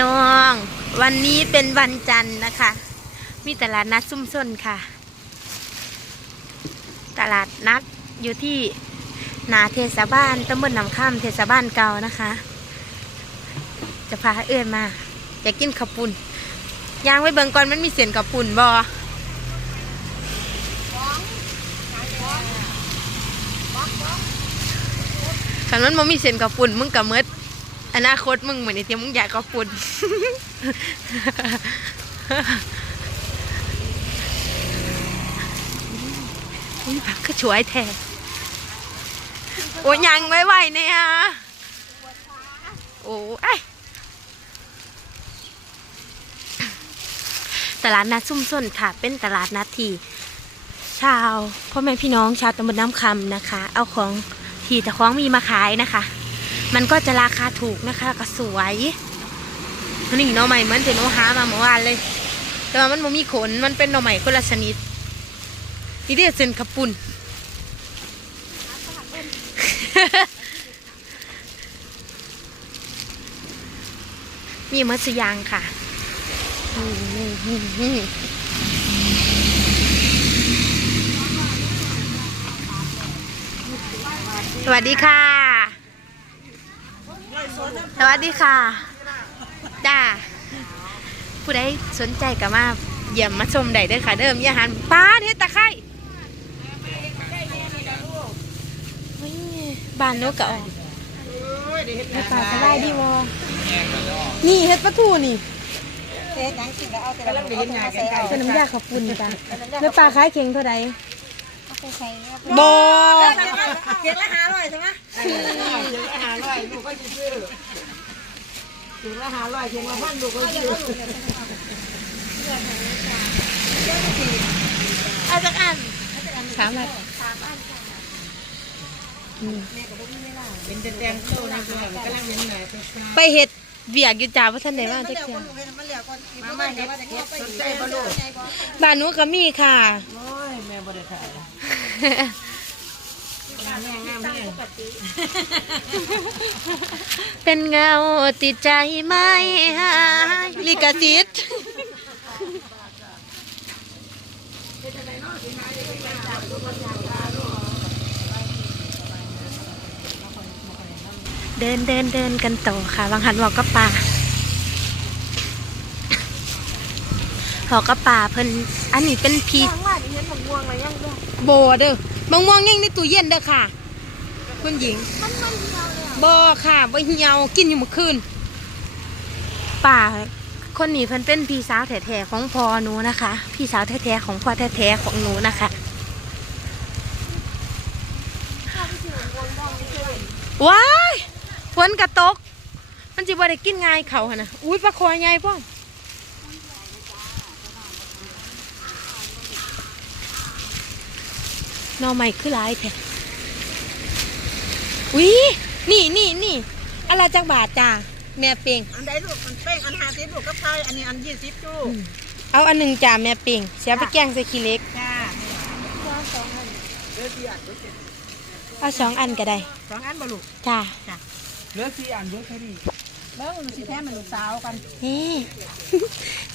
น้อง วันนี้เป็นวันจันทร์นะคะ มีตลาดนัดซุ่มซ่นค่ะ ตลาดนัดอยู่ที่นาเทศบาลตำบลหนำข้ามเทศบาลเก่านะคะ จะพาเอื้อนมาจะกินข้าวปุ้นยางไว้เบิงก่อนมันมีเสียนข้าวปุ้นบอคันมันบ่มีเสียนข้าวปุ้นมึงกับเมด อนาคตมึงเหมือนไอ้เทียมึงอยากข้าวปุ้นอุ้ยผักก็ช่วยแทนโอ้ยังไว้ไหวเนี่ยโอ้ยตลาดนัดซุ่มซ่นค่ะ เป็นตลาดนัดที่ชาวพ่อแม่พี่น้องชาวตำบลน้ำคำนะคะ เอาของที่ตะของมีมาขายนะคะ มันก็จะราคาถูกนะคะก็สวยนี่หน่อใหม่เหมือนที่หนูหามาเมื่อวานเลย แต่ว่ามันบ่มีขนมันเป็นหน่อใหม่คนละชนิดนี่เรียกเซนขปุ่นมีมัสยางค่ะสวัสดีค่ะ สวัสดีค่ะจ้าผู้ใดสนใจก็มาเยี่ยมมาชมได้เด้อค่ะ เดิมมีอาหารป้าเฮ็ดตะไคร้เฮ้ยบ้านนกกะออกเฮ็ดปลาสบายดีวนี่เฮ็ดปลาทูนี่เฮ็ดหยังกินแล้วเอาแต่ละมื้อเอาใส่เอาเป็นน้ำยาขับปุ่นจ้ะแล้วปลาคล้ายเค็งเท่าใด ไปใส่โบเก็บละห้าร้อยใช่ไหมเสียงละหาร้อยลูกก็จะซื้อเสียงละหาร้อยเสียงละพันลูกก็ซื้อเอาจากอันสามอันเป็นแต่แตงโตนะเพื่อนกำลังเป็นไหนเป็นข้าวไปเฮ็ดเบียกอยู่จ้าว่าท่านได้มาจักเทื่อมันเหลือก่อนมามาเฮ็ดเฮ็ดสนใจบ่ลูกบ้านหนูก็มีค่ะโอ้ยแม่บ่ได้ถ่ เป็นเงาติดใจไม่หายลิกาซิตเดินเดินเดินกันต่อค่ะบางหันบอกก็ป่า บอกก็ป่าเพิ่นอันนี้เป็นพีข้างล่างนี่เห็นมะม่วงอะไรยังด้วยโบเด้อมะม่วงยังในตู้เย็นเด้อค่ะคุณหญิงมันมันเหี่ยวเลยบอค่ะบ่เหี่ยวกินอยู่เมื่อคืนป่าคนนี้เพิ่นเป็นพี่สาวแท้ๆของพ่อหนูนะคะ พี่สาวแท้ๆของพ่อแท้ๆของหนูนะคะว้ายฝนกระตก มันจิบ่ได้กินง่ายเขาหนนะอุ้ยปลาคอใหญ่ป้อม นอใหม่คือหลายแท้อุ้ยนี่นี่นี่อะไรจักบาทจ้าแม่เปิงอันใดลูกมันแป้งอันห้าสิบลูกกับไทยอันนี้อันยี่สิบลูกเอาอันหนึ่งจ้าแม่เปิงเสียไปแกงใส่ขี้เหล็กจ้าเอาสองอันก็ได้สองอันบ่ลูกจ้าเหลือสี่อันเหลือแค่นี้ เบิ้งมันสิแท้มันลูกสาวกันนี่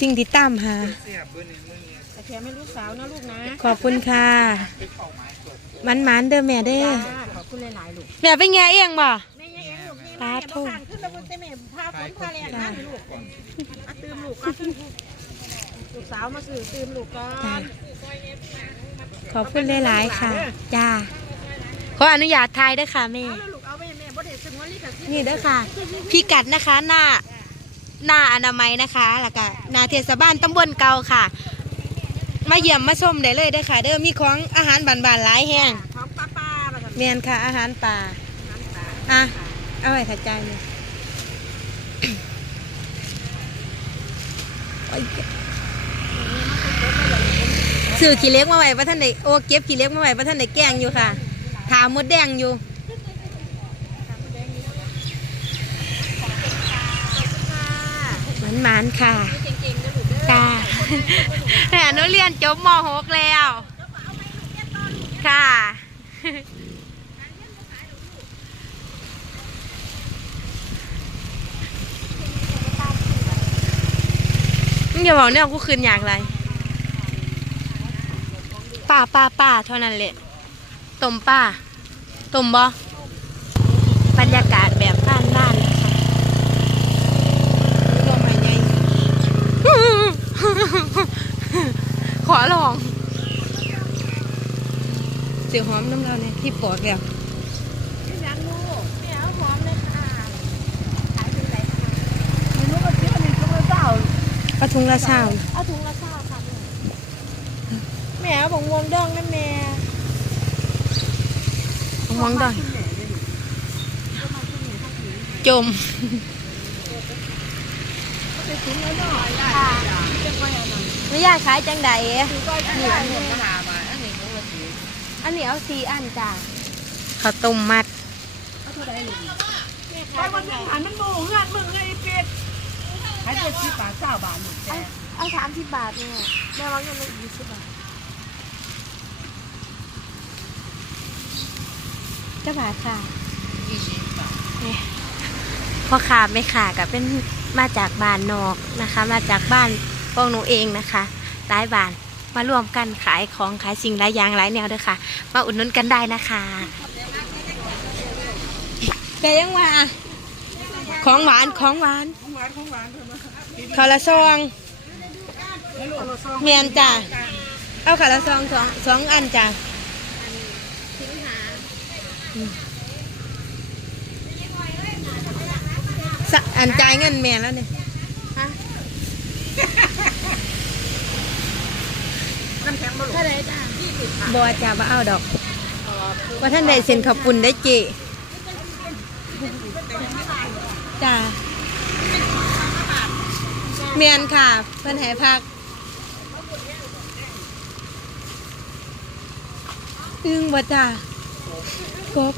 สิ่งที่ตามหาแต่แท้ไม่ลูกสาวนะลูกนะขอบคุณค่ะมันมันๆเด้อแม่เด้อจ้าขอบคุณหลายๆลูกแม่เป็นไงเองบ่แม่ยังเองลูกนี่สาธุแม่ขึ้นแล้วมันจะแม่พาฝนพาแรงนั่นลูกอะตื่มลูกอะลูกสาวมาสื่อตื่มลูกก่อจ้านขอบคุณหลายๆค่ะจ้าขออนุญาตทายเด้อค่ะแม่ นี่เด้อค่ะพี่กัดนะคะหน้าหน้าอนามัยนะคะแล้วก็หน้าเทศบาลตำบลเก่าค่ะ มาเยี่ยมมาชมได้เลยเด้อค่ะ เด้อมีของอาหารบานๆหลายแห้งของป้าป้ามาทำเมียนค่ะ อาหารป่าอะเอาไว้ถัดใจเลยโอ้ยสื่อขี้เล็กมาไว้ว่าท่านไหนโอ้เก็บขี้เล็กมาไว้ว่าท่านไหนแกงอยู่ค่ะถามมดแดงอยู่ มันมันค่ะจ้าแต่หนูเรียนจบม .6 แล้ว ค่ะมึงอย่าบอกเนี่ยกูคืนอย่างไร ป่าป่าป่าเท่านั้นแหละตมป่าตมบ่บรรยากาศแบบบ้านบ้านๆนะคะ รวมอะไรไง ขอลอง เสียวหอมน้ำเราเนี่ยที่ปอกแล้วยังลูกแม่เอาหอมเลยค่ะขายเป็นไรคะไม่รู้ว่าเชื่อนี่ก็เจ้าเอาถุงละเช้าเอาถุงละเศร้าค่ะแม่เอาบอกงวงดองนะแม่เอามองดอยจมค่ะไม่อยากขายจังใดนี่อันนี้ก็หามาอันนี้ก็ว่าสิอันนี้เอาสีอันจ้ะข้าวต้มมัดไปวันนึงหันมันโมงงานมึงไงเป็ดให้เป็ดสิบบาทเก้าบาทหนึ่งแจ้เอาสามสิบบาทเนี่ยแม่วางเงินเลยยี่สิบบาทเจ้าบาทค่ะยี่สิบบาทพ่อค้าแม่ค้าก็เป็นมาจากบ้านนอกนะคะ มาจากบ้าน พวกหนูเองนะคะหลายบ้านมารวมกันขายของขายสิ่งหลายอย่างหลายแนวเด้อค่ะ มาอุดหนุนกันได้นะคะแต่ยังว่าของหวานของหวานขาละซองเราซองเมียนจ้ะเอาขาวละซองสองสองอันจ้ะอันจ่ายเงินแม่แล้วเนี่ย น้ำแข็งบ่ลูกเท่าไหรจ้าบอจ้าว่าเอาดอกว่าท่านใดเซ็นขับปุ่นได้เจจ้าเมียนค่ะ เพื่อนใหายพักอึ้งบ่จ้ากบ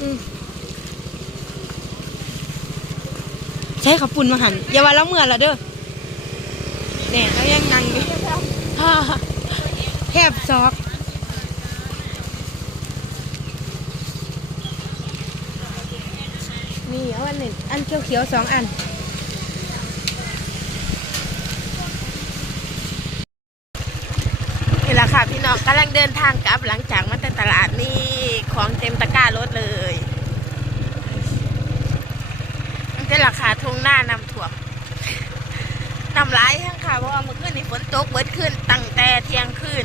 อืมใช้ขับปุ่นมาหันอย่าว่าเราเมื่อละเด้อ เนี่ยเรายังนั่งอยู่แทบซอกนี่เอาอันหนึ่งอันเขียวเขียวๆสองอันนี่แหละค่ะพี่น้องกำลังเดินทางกลับหลังจากมาแต่ตลาดนี่ของเต็มตะกร้ารถเลยนเป็นราคาทุ่งหน้านำถั่ว นำร้ายทั้งค่ะเพราะว่าเมื่อคืนนี่ฝนตกเบิดขึ้นตั้งแต่เที่ยงคืน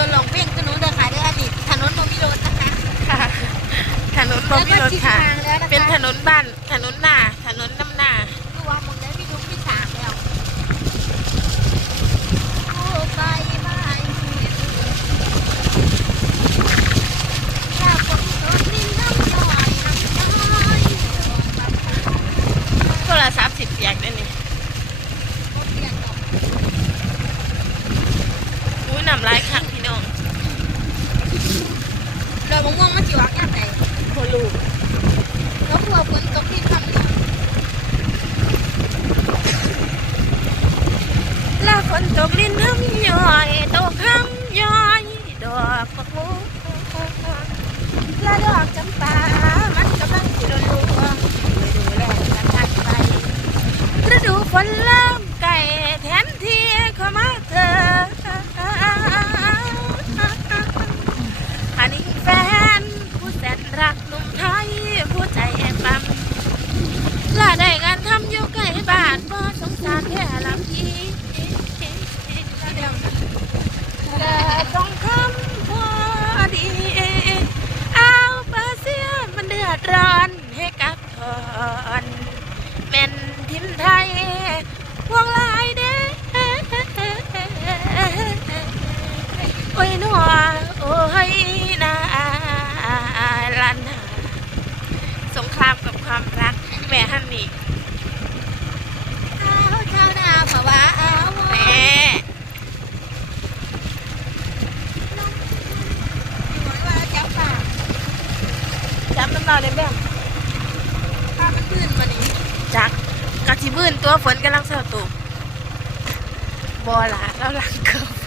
อย่าขี่รถหลงเพ่งกระนู้นเด้อค่ะเด้ออดีตถนนโมมิโรดนะคะ ค่ะ ถนนโมมิโรดค่ะเป็นถนนบ้านถนนหน้าถนนน้ำหน้าตัวหมดแล้วพี่ทุกพี่สามแล้วโอ้ไปไม่ถ้าฝนตกลิ้นน้ำย่อยน้ำย้อย โทรศัพท์สิบเสียงได้นี่บ่เปลี่ยนดอก อุ้ยนำลายขังพี่น้อง เรามะม่วงมันจิวักยังไง โคลูก แล้วกลัวฝนตกลิ้นน้ำย่อย ลา ฝนตกลิ้นน้ำย่อยตกคำย่อยดอกปักมูละดอกจำปามันกำลังจะรลัวฤดูแล้งกันทักไปฤดูฝนเริ่ม อนแม่นทิมไทยพวงลายเด้โอ้ยนัวโอ้ยนาลันสงครามกับความรักแม่ฮันนี่ นตัวฝนกำลังเศาตุกบอลาแล้วหลังเกิบ